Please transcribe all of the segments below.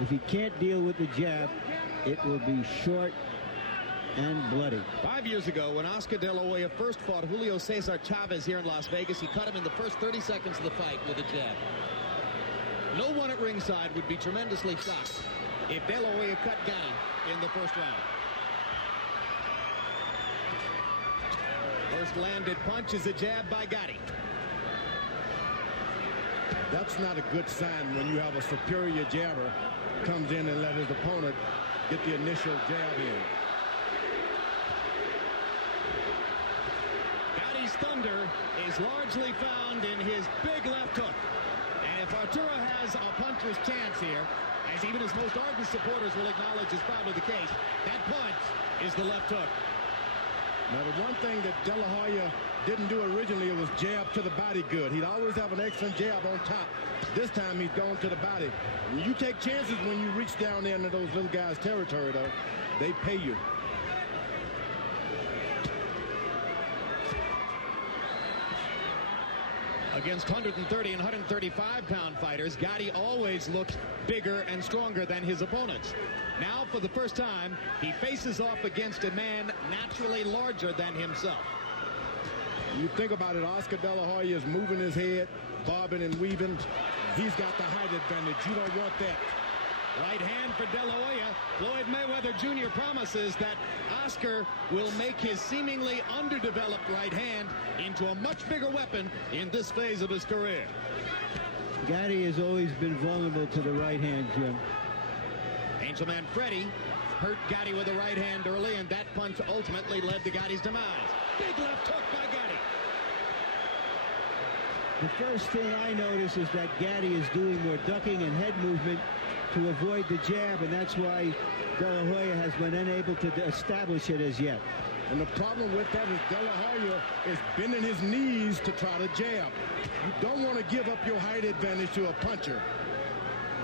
If he can't deal with the jab, it will be short and bloody. 5 years ago, when Oscar De La Hoya first fought Julio Cesar Chavez here in Las Vegas, he cut him in the first 30 seconds of the fight with a jab. No one at ringside would be tremendously shocked if De La Hoya cut Gatti in the first round. First landed punch is a jab by Gatti. That's not a good sign when you have a superior jabber comes in and let his opponent get the initial jab in. Gatti's thunder is largely found in his big left hook. And if Arturo has a puncher's chance here, as even his most ardent supporters will acknowledge is probably the case, that punch is the left hook. Now, the one thing that De La Hoya didn't do originally, it was jab to the body good. He'd always have an excellent jab on top. This time he's going to the body. You take chances when you reach down there into those little guys' territory, though. They pay you. Against 130 and 135-pound fighters, Gatti always looks bigger and stronger than his opponents. Now, for the first time, he faces off against a man naturally larger than himself. You think about it, Oscar De La Hoya is moving his head, bobbing and weaving. He's got the height advantage. You don't want that. Right hand for De La Hoya. Floyd Mayweather Jr. promises that Oscar will make his seemingly underdeveloped right hand into a much bigger weapon in this phase of his career. Gatti has always been vulnerable to the right hand, Jim. Angel Man Freddie hurt Gatti with the right hand early, and that punch ultimately led to Gatti's demise. Big left hook by Gatti. The first thing I notice is that Gatti is doing more ducking and head movement to avoid the jab, and that's why De La Hoya has been unable to establish it as yet. And the problem with that is De La Hoya is bending his knees to try to jab. You don't want to give up your height advantage to a puncher.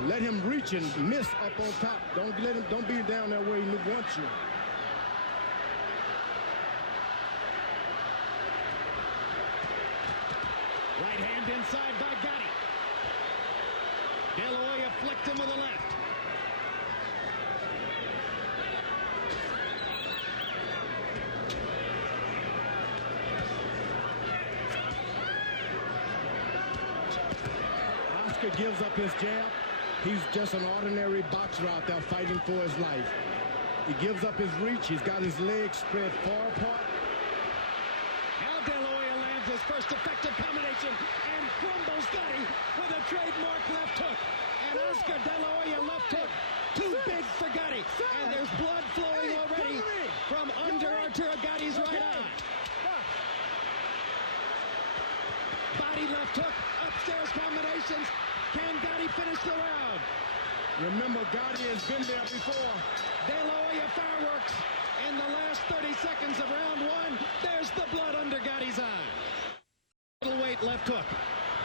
Let him reach and miss up on top. Don't be down there where he wants you. Right hand inside by Gatti. De La Hoya flicked him with a left. Oscar gives up his jab. He's just an ordinary boxer out there fighting for his life. He gives up his reach. He's got his legs spread far apart. Now De La Hoya lands his first effective combination and crumbles Gatti with a trademark left hook. And Oscar De La Hoya left hook. Too big for Gatti. And there's blood flowing already from under Arturo Gatti's right eye. Body left hook. Upstairs combinations. Can Gatti finish the round? Remember, Gatti has been there before. De La Hoya fireworks in the last 30 seconds of round one. There's the blood under Gatti's eye. Middleweight left hook.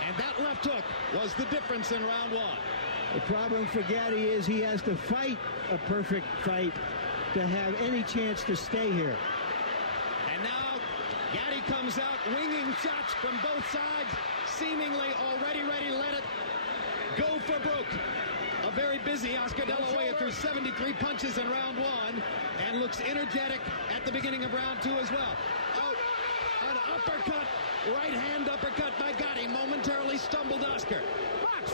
And that left hook was the difference in round one. The problem for Gatti is he has to fight a perfect fight to have any chance to stay here. And now Gatti comes out winging shots from both sides, seemingly already ready to let it go for broke. A very busy Oscar De La Hoya threw 73 punches in round one and looks energetic at the beginning of round two as well. Oh, an uppercut, right hand uppercut by Gatti momentarily stumbled Oscar. Box.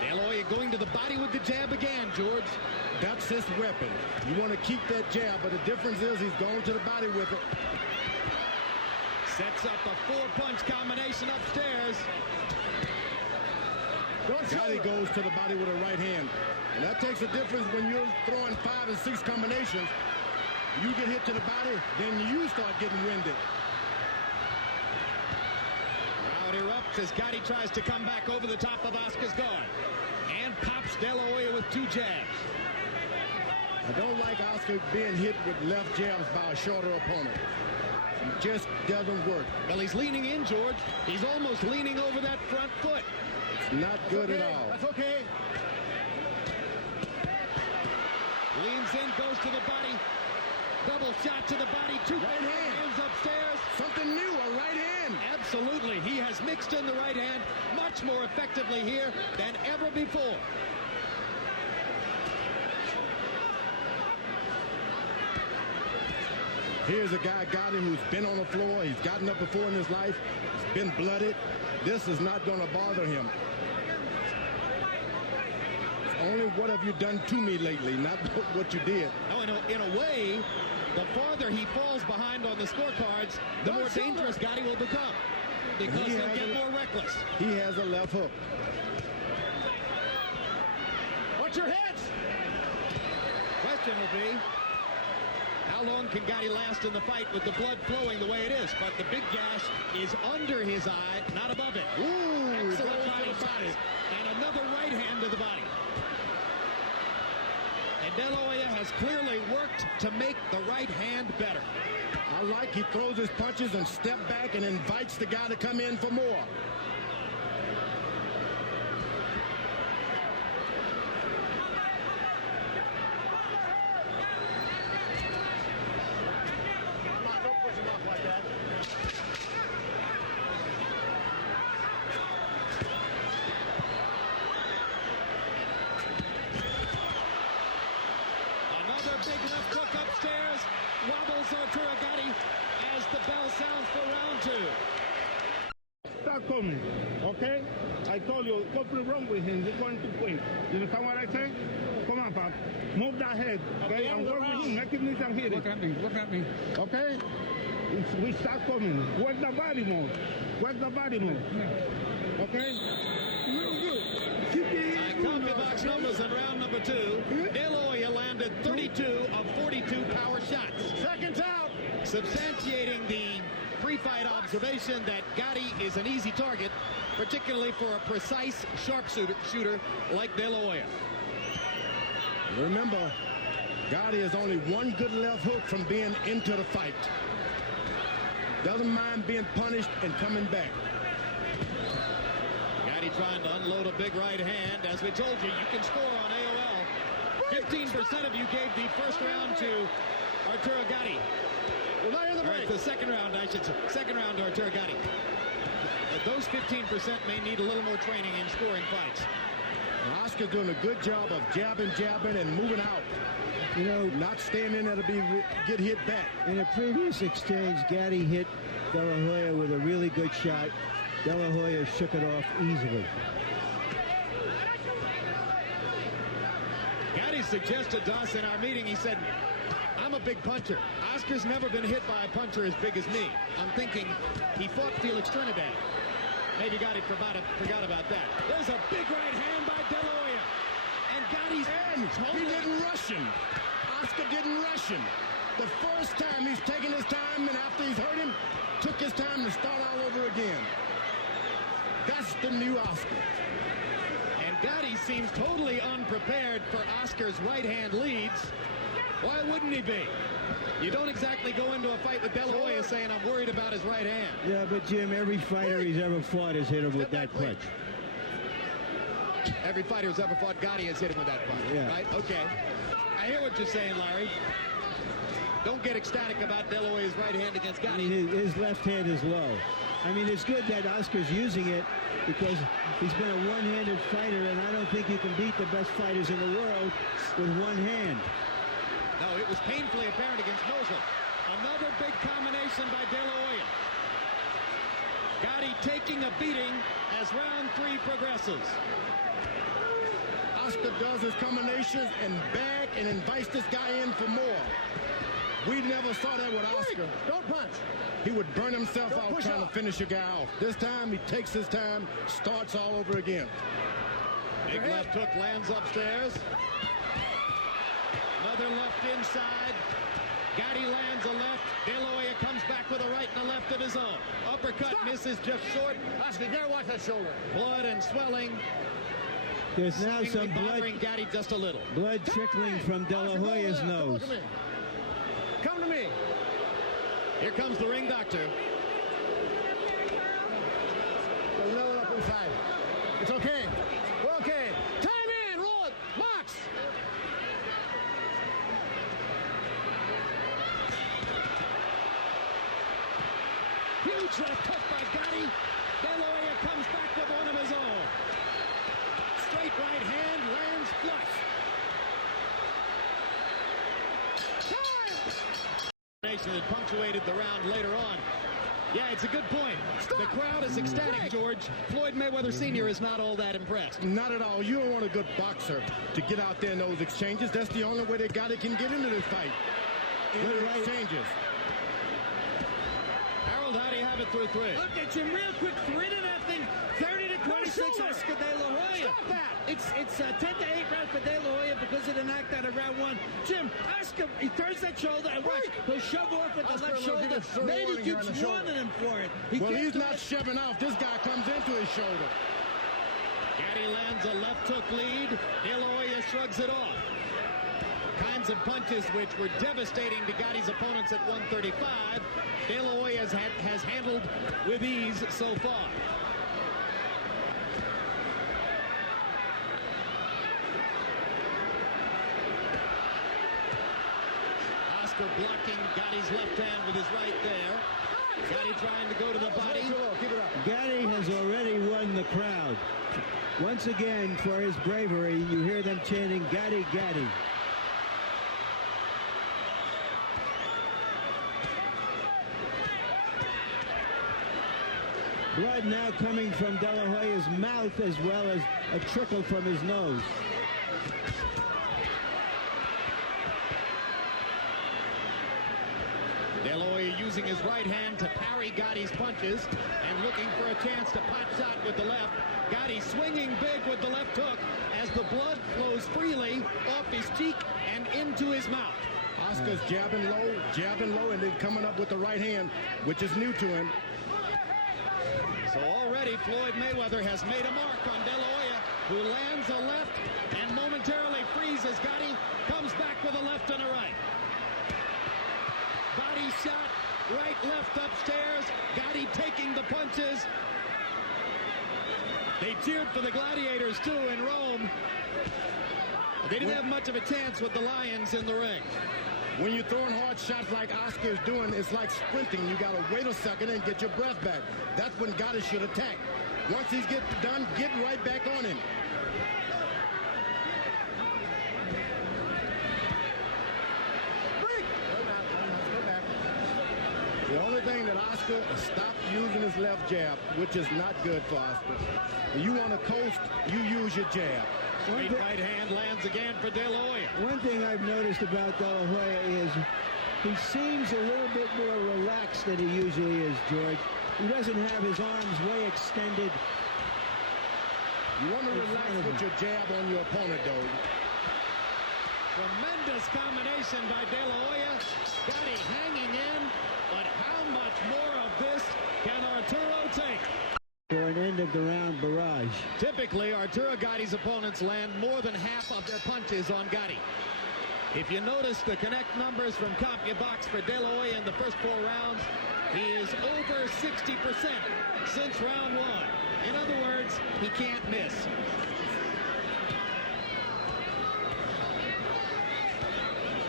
De La Hoya going to the body with the jab again, George. That's his weapon. You want to keep that jab, but the difference is he's going to the body with it. Sets up a four-punch combination upstairs. Gatti goes to the body with a right hand. And that takes a difference when you're throwing 5 and 6 combinations. You get hit to the body, then you start getting winded. Crowd erupts as Gatti tries to come back over the top of Oscar's guard. And pops De La Hoya with 2 jabs. I don't like Oscar being hit with left jabs by a shorter opponent. It just doesn't work. Well, he's leaning in, George. He's almost leaning over that front foot. It's not good at all. That's okay. Leans in, goes to the body. Double shot to the body. 2 right hands upstairs. Something new, a right hand. Absolutely. He has mixed in the right hand much more effectively here than ever before. Here's a guy, Gatti, who's been on the floor. He's gotten up before in his life. He's been blooded. This is not going to bother him. It's only what have you done to me lately, not what you did. No, in a way, the farther he falls behind on the scorecards, the more dangerous Gatti will become, because he'll get more reckless. He has a left hook. Watch your heads! Question will be, how long can Gatti last in the fight with the blood flowing the way it is? But the big gash is under his eye, not above it. Ooh, excellent body shot. And another right hand to the body. And De La Hoya has clearly worked to make the right hand better. I like he throws his punches and step back and invites the guy to come in for more. Big left hook upstairs, wobbles Arturo Gatti as the bell sounds for round two. Stop coming, okay? I told you, go play wrong with him. You're going to win. You understand what I say? Come on, Pop. Move that head, okay? And work with him. Make him need some hitting. Look at me. Okay? We start coming. Work the body more. Work the body more. Okay? Real good. Box numbers in round number two. De La Hoya landed 32 of 42 power shots. Seconds out. Substantiating the pre-fight observation that Gatti is an easy target, particularly for a precise sharpshooter like De La Hoya. Remember, Gatti is only one good left hook from being into the fight. Doesn't mind being punished and coming back. Gatti trying to unload a big right hand. As we told you, you can score on AOL. 15% of you gave the first round to Arturo Gatti. Well, now in the break. The second round, I should say. Second round to Arturo Gatti. Those 15% may need a little more training in scoring fights. And Oscar's doing a good job of jabbing, and moving out. You know, not staying in there to get hit back. In a previous exchange, Gatti hit De La Hoya with a really good shot. De La Hoya shook it off easily. Gatti suggested to us in our meeting, he said, I'm a big puncher. Oscar's never been hit by a puncher as big as me. I'm thinking he fought Felix Trinidad. Maybe Gatti forgot about that. There's a big right hand by De La Hoya. And Gatti's he didn't rush him. Oscar didn't rush him. The first time he's taken his time, and after he's hurt him, took his time to start all over again. That's the new Oscar. And Gatti seems totally unprepared for Oscar's right hand leads. Why wouldn't he be? You don't exactly go into a fight with De La Hoya saying, I'm worried about his right hand. Yeah, but Jim, every fighter he's ever fought has hit him with that punch. Every fighter who's ever fought Gatti has hit him with that punch, right? Okay. I hear what you're saying, Larry. Don't get ecstatic about De La Hoya's right hand against Gatti. I mean, his left hand is low. I mean, it's good that Oscar's using it because he's been a one-handed fighter, and I don't think you can beat the best fighters in the world with one hand. No, it was painfully apparent against Mosley. Another big combination by De La Hoya. Gatti taking a beating as round three progresses. Oscar does his combinations and back and invites this guy in for more. We never saw that with Oscar. Don't punch. He would burn himself out trying to finish a guy off. This time, he takes his time, starts all over again. Big left hook lands upstairs. Another left inside. Gatti lands a left. De La Hoya comes back with a right and a left of his own. Uppercut misses just short. Oscar, you gotta watch that shoulder. Blood and swelling. There's now some bothering Gatti just a little. Blood trickling from De La Hoya's nose. Come to me. Here comes the ring doctor. There's no one up inside. It's okay. We're okay. Time in. Roll it. Box. Huge left hook by Gatti. punctuated the round later on. Yeah, it's a good point. The crowd is ecstatic, George. Floyd Mayweather Sr. is not all that impressed. Not at all. You don't want a good boxer to get out there in those exchanges. That's the only way that guy that can get into this fight. In the exchanges. Harold, how do you have it through 3? Look at Jim, real quick, 3-0, 30-26, Oscar De La Hoya. Stop that! It's 10-8 round for De La Hoya because of the knockdown of round 1. Jim, Oscar, he turns that shoulder and watch, he'll shove off with the left shoulder. Maybe keeps warning him for it. Well, he's not shoving off. This guy comes into his shoulder. Gatti lands a left hook lead. De La Hoya shrugs it off. Kinds of punches which were devastating to Gatti's opponents at 135. De La Hoya has handled with ease so far. Oscar blocking Gatti's left hand with his right there. Gatti trying to go to the body. Gatti has already won the crowd. Once again, for his bravery, you hear them chanting, Gatti, Gatti. Blood now coming from De La Hoya's mouth as well as a trickle from his nose. De La Hoya using his right hand to parry Gatti's punches and looking for a chance to pot shot with the left. Gatti swinging big with the left hook as the blood flows freely off his cheek and into his mouth. Oscar's jabbing low, and then coming up with the right hand, which is new to him. So already Floyd Mayweather has made a mark on De La Hoya, who lands a left and momentarily freezes Gatti, comes back with a left and a right. Body shot, right, left, upstairs. Gatti taking the punches. They cheered for the Gladiators, too, in Rome. They didn't have much of a chance with the Lions in the ring. When you're throwing hard shots like Oscar is doing, it's like sprinting. You got to wait a second and get your breath back. That's when Gatti should attack. Once he's done, get right back on him. The only thing that Oscar stopped using his left jab, which is not good for Oscar. If you want to coast, you use your jab. Straight right hand lands again for De La Hoya. One thing I've noticed about De La Hoya is he seems a little bit more relaxed than he usually is, George. He doesn't have his arms way extended. You want to relax with your jab on your opponent, though. Tremendous combination by De La Hoya. Gatti hanging in, but how much more of this can Arturo take? For an end of the round barrage. Typically, Arturo Gatti's opponents land more than half of their punches on Gatti. If you notice the connect numbers from CompuBox for De La Hoya in the first 4 rounds, he is over 60% since round 1. In other words, he can't miss.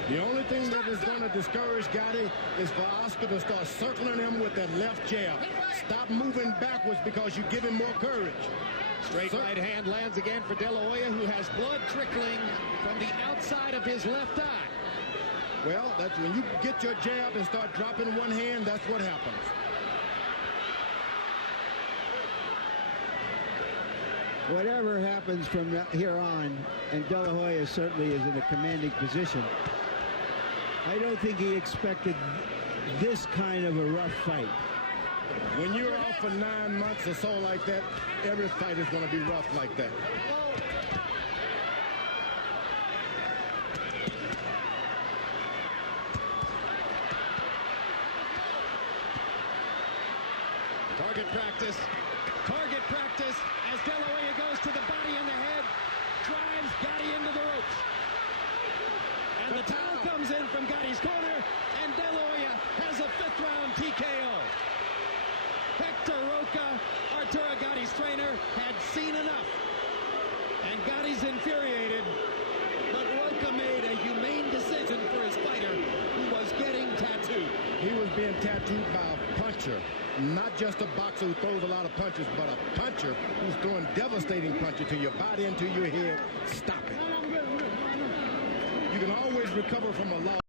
The only thing that is going to discourage Gatti is for Oscar to start circling him with that left jab. Stop moving backwards because you give him more courage. Straight right hand lands again for De La Hoya, who has blood trickling from the outside of his left eye. Well, that's when you get your jab and start dropping one hand, that's what happens. Whatever happens from here on, and De La Hoya certainly is in a commanding position, I don't think he expected this kind of a rough fight. When you're off for 9 months or so like that, every fight is going to be rough like that. Target practice. Target practice as De La Hoya goes to the body and the head. Drives Gatti into the ropes. And the towel comes in from Gatti's corner, and De La Hoya has a 5th round TKO. Hector Roca, Arturo Gatti's trainer, had seen enough. And Gatti's infuriated, but Roca made a humane decision for his fighter, who was getting tattooed. He was being tattooed by a puncher. Not just a boxer who throws a lot of punches, but a puncher who's throwing devastating punches to your body and to your head. Stop it. You can always recover from a loss.